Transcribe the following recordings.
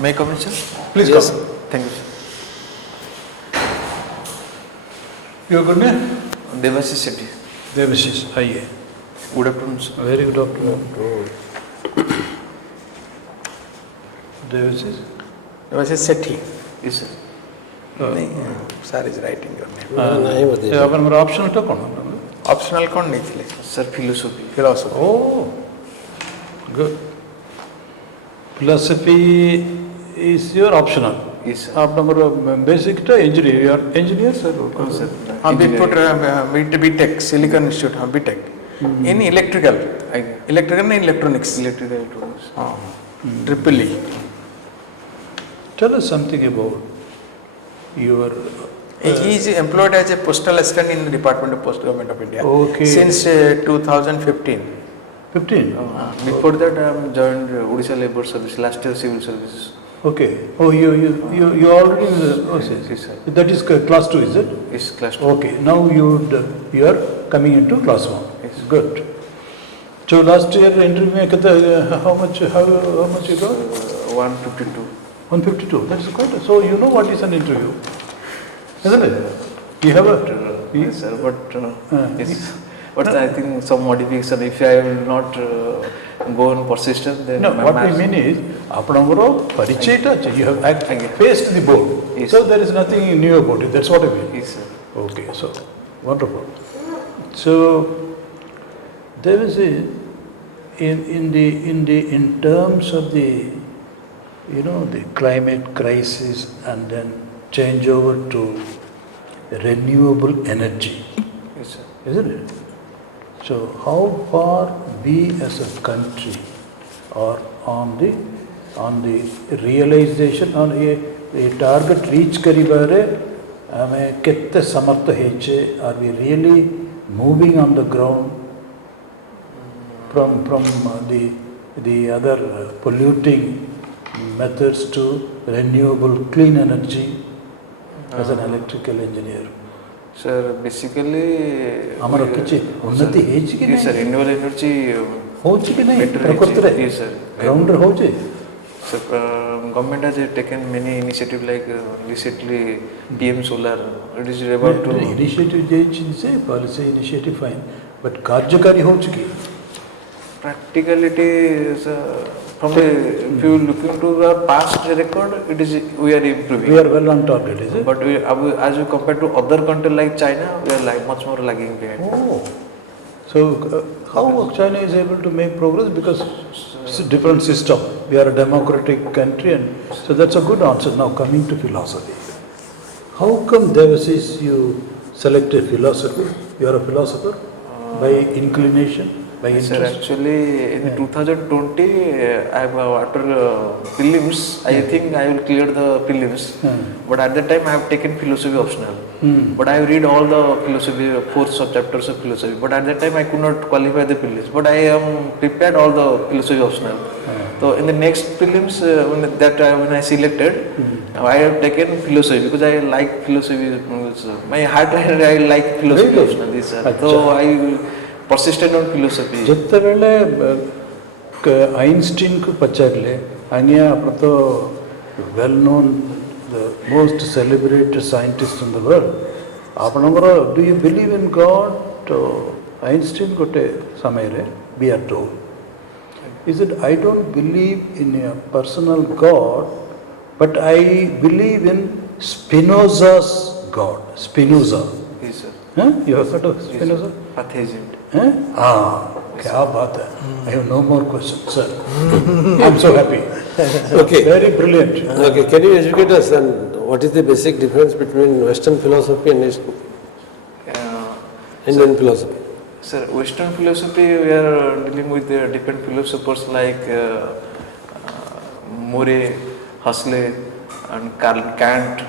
May I come in, sir? Please Yes. come. Thank you, sir. Your good name? Devashish Shetty. Devashish. Aye. Good afternoon, sir. Very good afternoon. Devashish? Devashish SETHY. Yes, sir. Sir is writing your name. आपनकर optional तो कौन? Optional कौन नहीं थे? Sir, philosophy. Philosophy. Oh, good. Philosophy is your optional. Yes, sir. आपनकर basic तो engineer. You are engineer, sir. Oh, sir. हाँ, we put BTech, Silicon Institute, हाँ, BTech. In electrical. Electrical नहीं electronics. Electrical electronics. हाँ, triple E. Tell us something about your. He is employed as a postal assistant in the Department of Post Government of India. Okay. Since 2015. 15. Before that, I joined Odisha Labour Service, last year civil services. Okay. Oh, you already in the OAS. Yes, sir. That is class 2, is it? Yes, class 2. Okay. Now you are coming into class 1. Yes. Good. So last year interview में how much you got? 152. 152. That's quite. So you know what is an interview, isn't it? You have a. Yes, sir. But yes. But I think some modification. If I will not go on persistent, then No, my what we marks- mean is, आपनों परिचय you have faced the board, Yes. so there is nothing new about it. That's what I mean. Yes, sir. Okay, so wonderful. So there is a in terms of the the climate crisis and then change over to renewable energy, Yes, sir. isn't it? So how far we as a country are on the realization on a target reach karibare हमें कितने समर्थ हेचे are we really moving on the ground from the other polluting methods to renewable clean energy as an electrical engineer? Sir, basically, हमारा किचे उन्नति हेची कि yes, sir. नहीं? Renewable energy. होची कि नहीं? better प्रकृति रे? Yes, sir. Ground रे होची? So, government has taken many initiatives like recently PM Solar. It is about to. Initiative जे चीज़ से policy initiative fine, but कार्यकारी हो चुकी है. Practicality is from the if you look into the past record, it is we are improving. We are well on target, is it? But we, as you compare to other countries like China, we are like much more lagging behind. Oh, so how China is able to make progress? Because it's a different system. We are a democratic country, and so that's a good answer. Now coming to philosophy, how come Devashish you selected philosophy? You are a philosopher by inclination, by Sir, interest. actually in 2020, I have after prelims, I think I will clear the prelims. But at that time, I have taken philosophy optional. But I have read all the philosophy, 4 sub-chapters of philosophy. But at that time, I could not qualify the prelims. But I am prepared all the philosophy optional. So in the next prelims, when I selected, I have taken philosophy because I like philosophy. My heart, I like philosophy Really? optional. Yes, sir. So I persisted on philosophy. जितने वेले Einstein को पचारले, अन्य अपना तो well known, the most celebrated scientist in the world. आपना मरो, do you believe in God? तो Einstein को टे समय रे, we are told. Is it I don't believe in a personal God, but I believe in Spinoza's God. Spinoza. Yes, sir. Huh? You have heard of Spinoza? Atheism. Huh? क्या बात है? I have no more questions, sir. I'm so happy. Okay. Very brilliant. Okay, can you educate us on what is the basic difference between Western philosophy and Indian philosophy? Sir, Western philosophy, we are dealing with different philosophers like More, Huxley, and Karl Kant.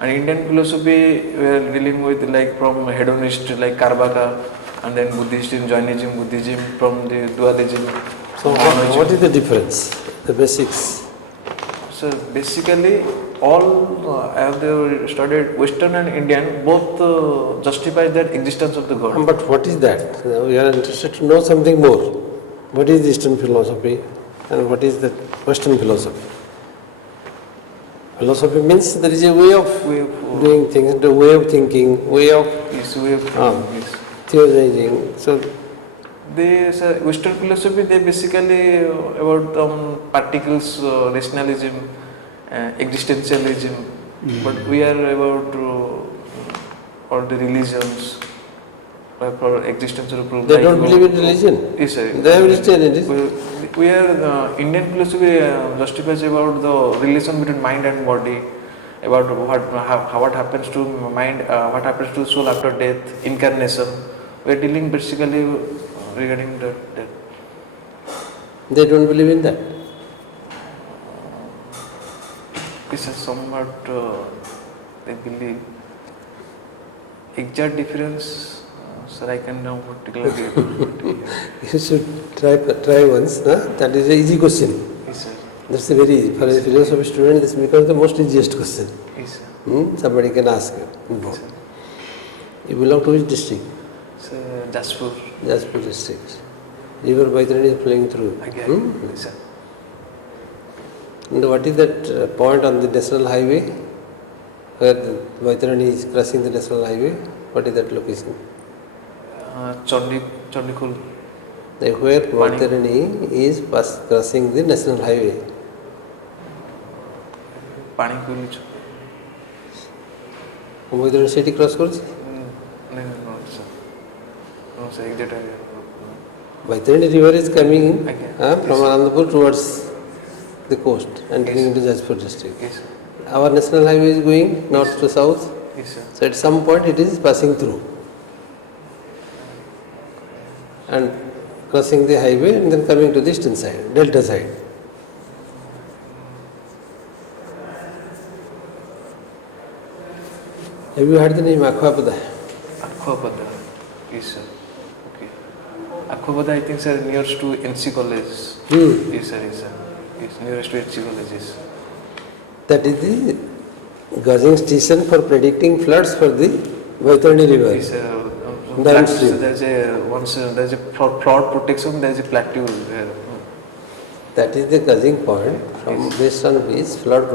And Indian philosophy, we are dealing with like from hedonist like Karvaka, and then Buddhist in Jainism, Buddhism from the dualism. So what is the difference, the basics? So basically, all have they studied Western and Indian, both justify their existence of the God. But what is that? We are interested to know something more. What is Eastern philosophy and what is the Western philosophy? Philosophy means there is a way of Way of doing things, the way of thinking, way of yes, way of yes. theorizing. So They Western philosophy. They basically about particles, rationalism, existentialism. But we are about all the religions for existential proof. they don't believe in religion. Yes, sir. They have vegetarianism. We are Indian philosophy justifies about the relation between mind and body, about what happens to mind, what happens to soul after death, incarnation. We are dealing basically regarding that. They don't believe in that. This is somewhat they believe. Exact difference, sir, I can now particularly. You should try once. Huh? That is an easy question. Yes, sir. That's a very, for a philosophy student, this becomes the most easiest question. Yes, sir. Somebody can ask you. Yes, sir. You belong to which district? Sir, Jaspur. Jaspur district. River Baitarani is flowing through. Again. Yes, sir. And what is that point on the national highway where the Baitarani is crossing the national highway? What is that location? Chandikul. Where Baitarani is crossing the national highway. Panikuli. Baitarani city cross course? No, sir. No, sir. Exact idea. Baitarani river is coming Okay. from Anandapur towards the coast and entering into Jaspur district. Yes, sir. Our national highway is going north to south. Yes, sir. So at some point it is passing through and crossing the highway and then coming to the eastern side, delta side. Have you heard the name Akhwapada? Akhwapada. Yes, sir. Okay. Akhwapada, I think, sir, nearest to NC College. Yes, sir. Yes, sir. Yes, nearest to NC College. Yes. That is the gauging station for predicting floods for the Baitarani river. Yes, sir. Downstream. There is a flood protection. There is a plateau there. That is the gauging point from based on which flood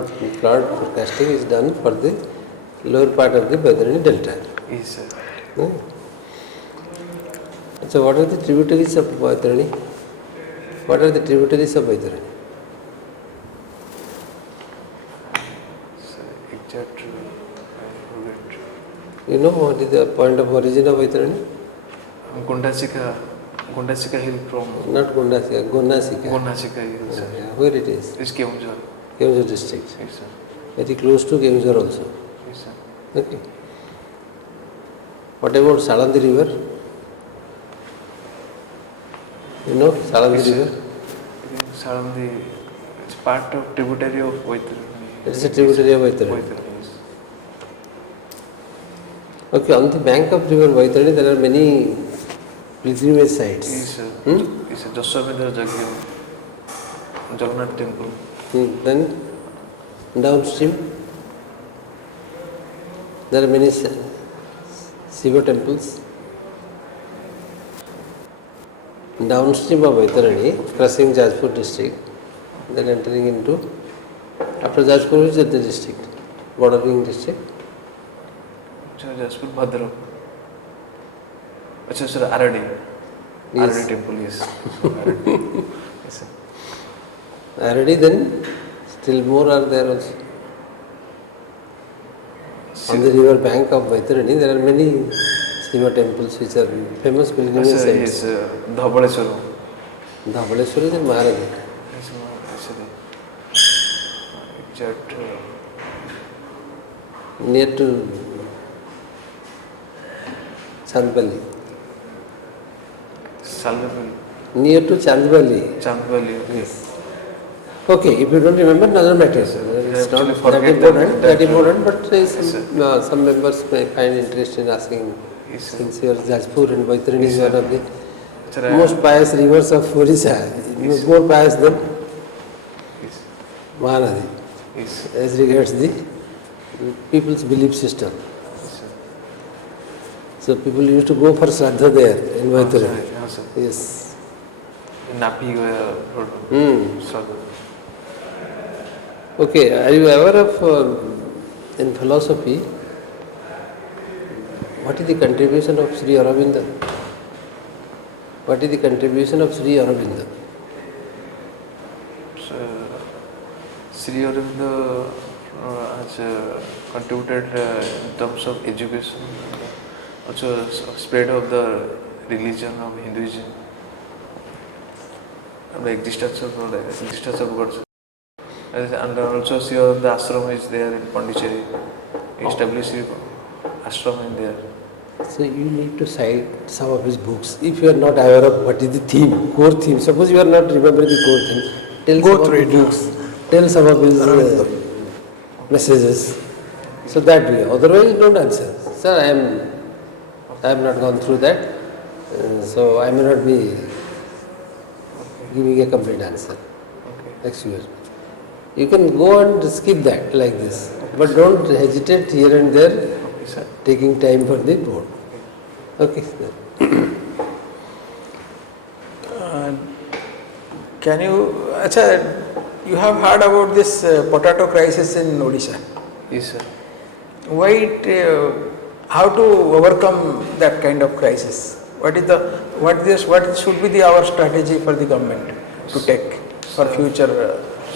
forecasting is done for the lower part of the Baitarani delta. Yes, sir. So what are the tributaries of Baitarani? What are the tributaries of Baitarani? Exact. You know what is the point of origin of Baitarani? Gondasika hill from. Not Gondasika, Gonasika. Gondasika hill, sir. Yeah, where it is? It's Keonjhar. Keonjhar district. Yes, sir. Very close to Keonjhar also. Yes, sir. Okay. What about Salandi river? You know Salandi Yes, sir. river? Salandi, it's part of tributary of Baitarani. It is a tributary of Baitarani. Yes. Okay, on the bank of river Baitarani there are many pilgrimage sites. Yes, sir. Yes, sir. Jaswamedra Jagyam, Jagannath temple. Then downstream there are many Shiva temples. Downstream of Baitarani, crossing Jajpur district, then entering into, after Jajpur which is the district? Bordering district? Jaspur Bhadra. Achha, sir, Aradi. Yes. Aradi temple, yes. Aradi. Yes, sir. Already then, still more are there also. On the river bank of Baitarani, there are many Shiva temples which are famous pilgrimage Yes, sites. yes, Dhabaleshwara. Dhabaleshwara is in Maharadi. Yes, exact. Near to Chandbali. Salvali. Near to Chandbali. Chandvali. Yes. Okay, if you don't remember, another matter. It's actually not forget that important, but Yes, some members may find interest in asking. Yes, sir. Since your Jajpur and Baitarani is Yes, one of the Sir, most pious rivers of Odisha, Yes, more pious than Yes. Mahanadi, Yes. as regards the people's belief system. Yes, sir. So people used to go for Shraddha there in Baitarani. Yes, sir. Yes. Napi Hmm. Sir. Okay, are you aware of in philosophy what is the contribution of Sri Aurobindo? What is the contribution of Sri Aurobindo? So, Sri Aurobindo has contributed in terms of education, also spread of the religion of Hinduism, the existence of God. And also Sri Aurobindo ashram is there in Pondicherry, established ashram in there. So you need to cite some of his books. If you are not aware of what is the theme, core theme, suppose you are not remembering the core theme, tell Go some through of the it. books, tell some of his messages. So that way. Otherwise, don't answer. Sir, I have not gone through that, so I may not be giving a complete answer. Excuse me. You can go and skip that like this, but don't hesitate here and there, taking time for the board. Okay, sir. Can you, Acha, you have heard about this potato crisis in Odisha. Yes, sir. Why how to overcome that kind of crisis? What should be our strategy for the government to take for future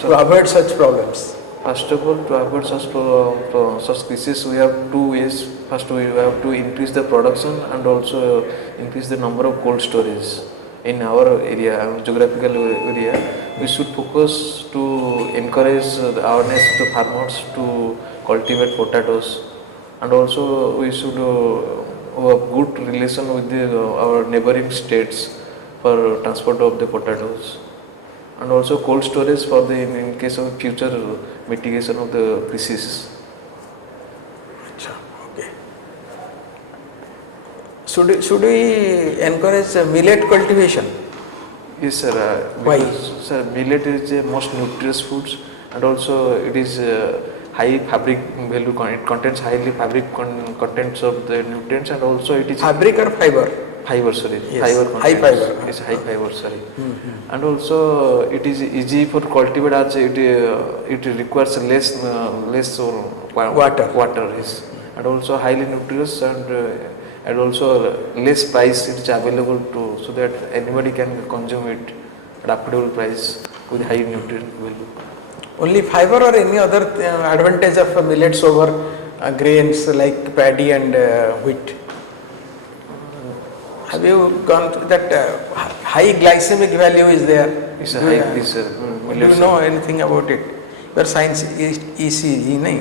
to avoid such problems? First of all, to avoid such crisis, we have two ways. First, we have to increase the production and also increase the number of cold storage. In our area, our geographical area, we should focus to encourage the awareness of the farmers to cultivate potatoes, and also we should have a good relation with our neighboring states for transport of the potatoes, and also cold storage for the in case of future mitigation of the crisis. Okay. Should we encourage millet cultivation? Yes, sir. Why? Because, sir, millet is the most nutritious foods, and also it is high fabric value. It contains highly fabric contents of the nutrients, and also it is Fabric or fiber? fiber. Sorry, Yes, fiber. high contents. fiber. It's high fiber. Sorry, and also it is easy for cultivate as it requires less Water. Water is, and also highly nutritious and also less price it is available to, so that anybody can consume it at affordable price with high nutrient value. Only fiber or any other advantage of millets over grains like paddy and wheat? Have you gone through that high glycemic value is there? It's Do a high you- this Do millets you know anything about it? Your science is ECG, nahi?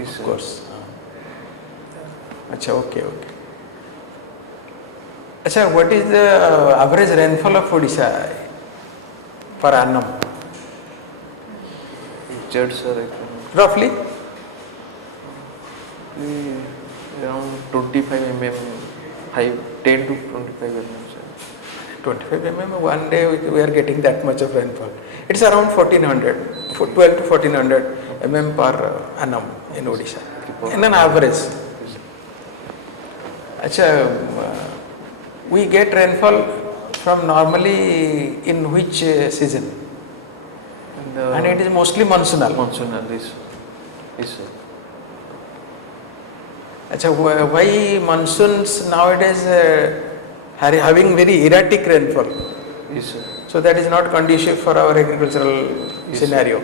is Of course. Acha, okay. Acha, what is the average rainfall of Odisha per annum? jet, sir. Roughly? Around 25 mm, 10 to 25 mm. Sir. 25 mm, one day we are getting that much of rainfall. It's around 12 to 1400 mm per annum in Odisha, in an average. Acha, we get rainfall from normally in which season? And it is mostly monsoonal. Monsoonal, yes, sir. Acha, why monsoons nowadays having very erratic rainfall? Yes, sir. So that is not conducive for our agricultural scenario.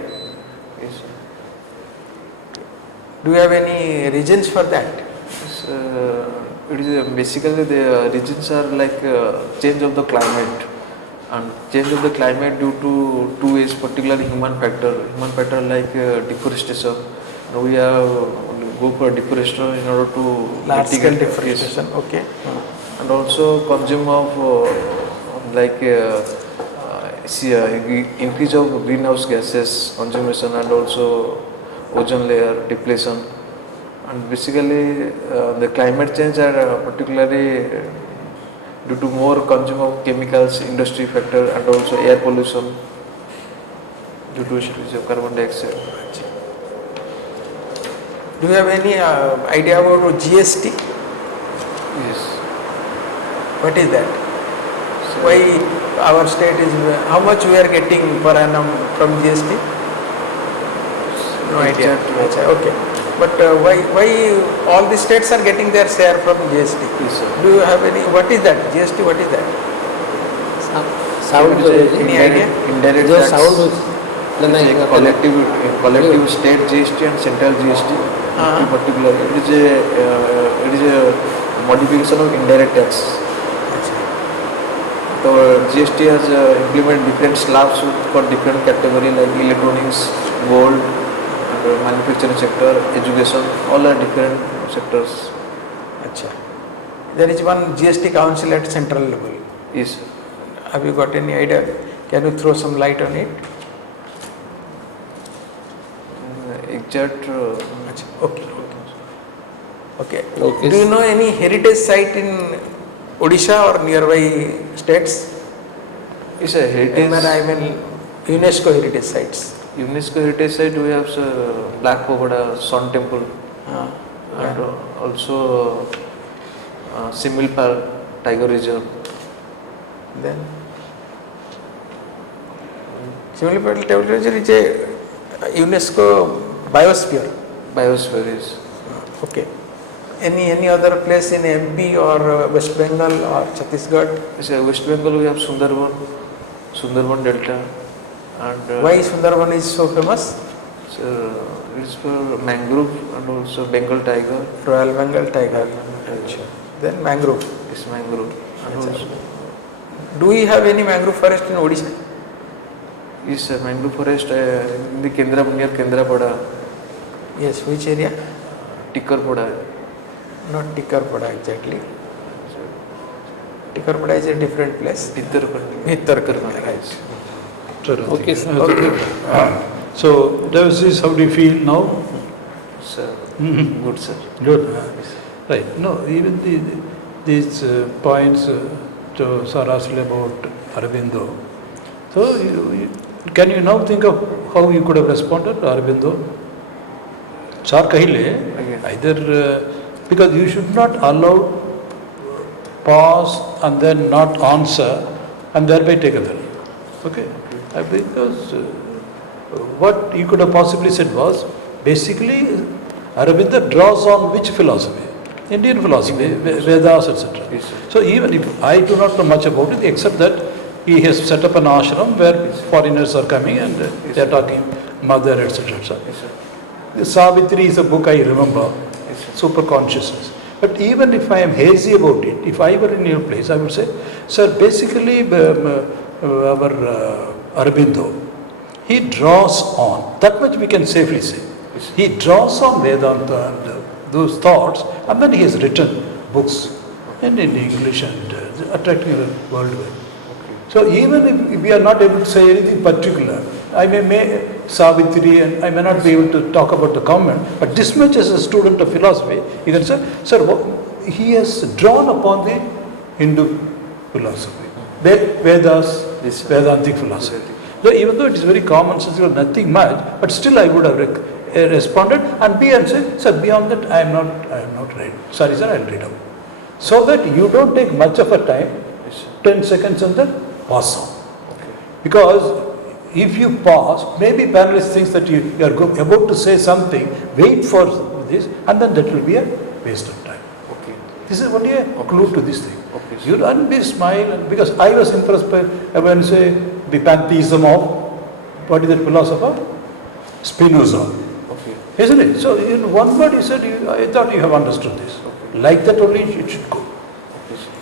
Yes, sir. Do you have any reasons for that? Yes, it is basically the reasons are like change of the climate, and change of the climate due to two ways, particularly human factor like deforestation. And we have go for deforestation in order to Large scale mitigate- deforestation, okay. and also consume of increase of greenhouse gases consumption, and also ozone layer depletion. And basically the climate change are particularly due to more consume of chemicals, industry factor, and also air pollution due to release of carbon dioxide. Do you have any idea about GST? Yes. What is that? Why our state is, how much we are getting per annum from GST? No idea. Exactly. Acha, okay. But why all the states are getting their share from GST? Yes, sir. Do you have any? What is that? GST. What is that? Sound Any idea? Indirect जो tax. sound was It's a collective state GST and central GST. In particular, it is a modification of indirect tax. So GST has implemented different slabs for different category like electronics, gold, and manufacturing sector, education. All are different sectors. Acha. There is one GST council at central level. Yes. Have you got any idea? Can you throw some light on it? Exact. Acha. Okay. Okay. Okay. Do you know any heritage site in Odisha or nearby states? It's a heritage. I mean UNESCO heritage sites. UNESCO heritage site. We have Black Pagoda, Sun Temple, and also Similpal Tiger Reserve. Then Similpal Tiger Reserve is a UNESCO biosphere. Biosphere is. Okay. Any other place in MP or West Bengal or Chhattisgarh? It's a West Bengal. We have Sundarban Delta, and Why Sundarban is so famous? it's for mangrove and also Bengal tiger. Royal Bengal tiger. Then mangrove. It's mangrove. And also, Do we have any mangrove forest in Odisha? is a mangrove forest in the near Kendrapada, Yes, which area? Tikkarpada. Not Tikkarpada exactly. Tikkarpada is a different place. Bhittarkar. Right. Okay, sir. Okay. So, Devasis, how do you feel now? Sir, good sir. Good. Right. No, even these points to Sir asked about Aurobindo. So, can you now think of how you could have responded to Aurobindo? Sir kahile, either because you should not allow pause and then not answer and thereby take a well. Okay? Because what you could have possibly said was, basically, Aurobindo draws on which philosophy? Indian philosophy, Vedas, etc. Yes, So even if I do not know much about it, except that he has set up an ashram where foreigners are coming and they are talking mother, etc. Savitri is a book I remember, super consciousness. But even if I am hazy about it, if I were in your place, I would say, sir, basically our Aurobindo, he draws on, that much we can safely say. He draws on Vedanta and those thoughts, and then he has written books and in English and attracting the worldwide. So even if we are not able to say anything particular, I may Savitri and I may not be able to talk about the comment, but this much as a student of philosophy, you can say, sir, he has drawn upon the Hindu philosophy, Vedas, Vedantic philosophy. So even though it is very commonsensical, nothing much, but still I would have responded and say, sir, beyond that I am not ready. Sorry sir, I will read out. So that you don't take much of a time, 10 seconds and then pass on. Because if you pause, maybe panelist thinks that you are about to say something, wait for this, and then that will be a waste of time. Okay. This is only a clue to this thing. Okay. You don't be smile, because I was impressed by when you say the pantheism of, what is that philosopher? Spinoza. Okay. Isn't it? So in one word you said, I thought you have understood this. Okay. Like that only it should go.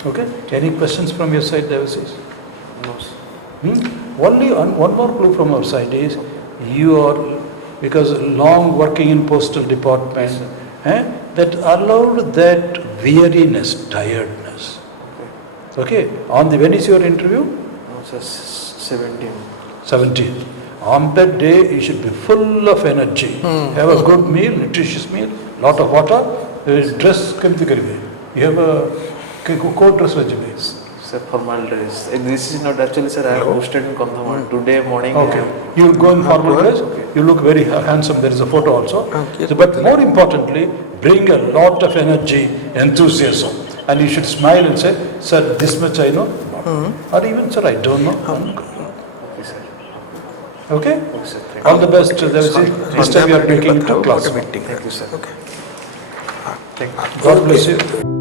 Okay. Okay? Any questions from your side, Devasis? No, sir. Only one more clue from our side is, you are, because long working in postal department, that allowed that weariness, tiredness. Okay? When is your interview? No, sir. 17. 17. On that day, you should be full of energy. Have a good meal, nutritious meal, lot of water, dress kemti karibe. You have a coat dress vajime. Sir, formal dress. This is not actually, sir. I have posted in Kandhaman today morning. Okay. You go in formal dress, you look very handsome. There is a photo also. Okay. So, but more importantly, bring a lot of energy, enthusiasm. And you should smile and say, sir, this much I know. Or even, sir, I don't know. Okay, sir. Okay? Okay, sir. Thank All the best. This time you are taking to class. Meeting. Thank you, sir. Okay. Thank you. God bless you.